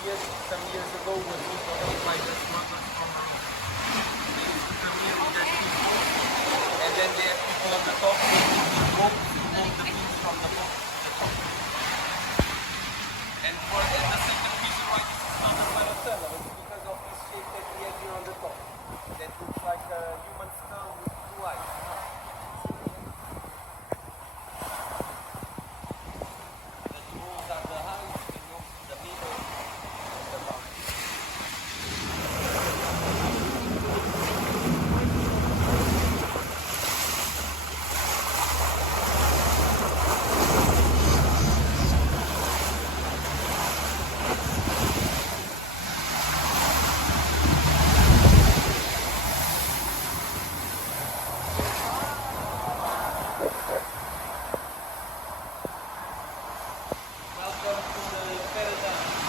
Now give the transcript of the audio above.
some years ago was also held by the smugglers from Rome. They used to come here with their people, and then they have people on the top who use ropes to hold the beams from the boat to the top. And the